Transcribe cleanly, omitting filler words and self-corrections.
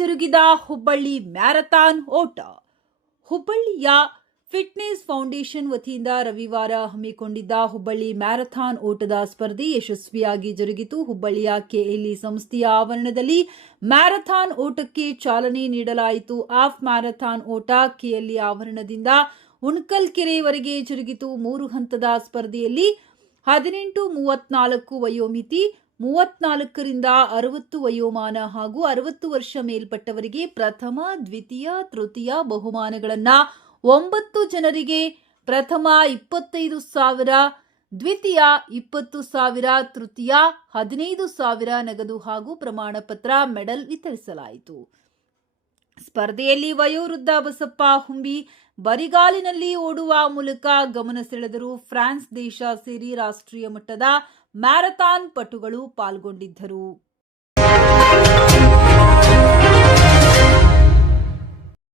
ಜರುಗಿದ ಹುಬ್ಬಳ್ಳಿ ಮ್ಯಾರಥಾನ್ ಓಟ. ಹುಬ್ಬಳ್ಳಿಯ ಫಿಟ್ನೆಸ್ ಫೌಂಡೇಶನ್ ವತಿಯಿಂದ ರವಿವಾರ ಹಮ್ಮಿಕೊಂಡಿದ್ದ ಹುಬ್ಬಳ್ಳಿ ಮ್ಯಾರಥಾನ್ ಓಟದ ಸ್ಪರ್ಧೆ ಯಶಸ್ವಿಯಾಗಿ ಜರುಗಿತು. ಹುಬ್ಬಳ್ಳಿಯ ಕೆಎಲ್ಇ ಸಂಸ್ಥೆಯ ಆವರಣದಲ್ಲಿ ಮ್ಯಾರಥಾನ್ ಓಟಕ್ಕೆ ಚಾಲನೆ ನೀಡಲಾಯಿತು. ಹಾಫ್ ಮ್ಯಾರಥಾನ್ ಓಟ ಕೆಎಲ್ಇ ಆವರಣದಿಂದ ಉಣಕಲ್ ಕೆರೆವರೆಗೆ ಜರುಗಿತು. 3 ಹಂತದ ಸ್ಪರ್ಧೆಯಲ್ಲಿ 18-34 ವಯೋಮಿತಿ, 34ರಿಂದ 60 ವಯೋಮಾನ ಹಾಗೂ 60 ವರ್ಷ ಮೇಲ್ಪಟ್ಟವರಿಗೆ ಪ್ರಥಮ, ದ್ವಿತೀಯ, ತೃತೀಯ ಬಹುಮಾನಗಳನ್ನು 9 ಜನರಿಗೆ ಪ್ರಥಮ 25,000, ದ್ವಿತೀಯ 20,000, ತೃತೀಯ 15,000 ನಗದು ಹಾಗೂ ಪ್ರಮಾಣ ಪತ್ರ ಮೆಡಲ್ ವಿತರಿಸಲಾಯಿತು. ಸ್ಪರ್ಧೆಯಲ್ಲಿ ವಯೋವೃದ್ಧ ಬಸಪ್ಪ ಹುಂಬಿ ಬರಿಗಾಲಿನಲ್ಲಿ ಓಡುವ ಮೂಲಕ ಗಮನ ಸೆಳೆದರು. ಫ್ರಾನ್ಸ್ ದೇಶ ಸೇರಿ ರಾಷ್ಟ್ರೀಯ ಮಟ್ಟದ ಮ್ಯಾರಥಾನ್ ಪಟುಗಳು ಪಾಲ್ಗೊಂಡಿದ್ದರು.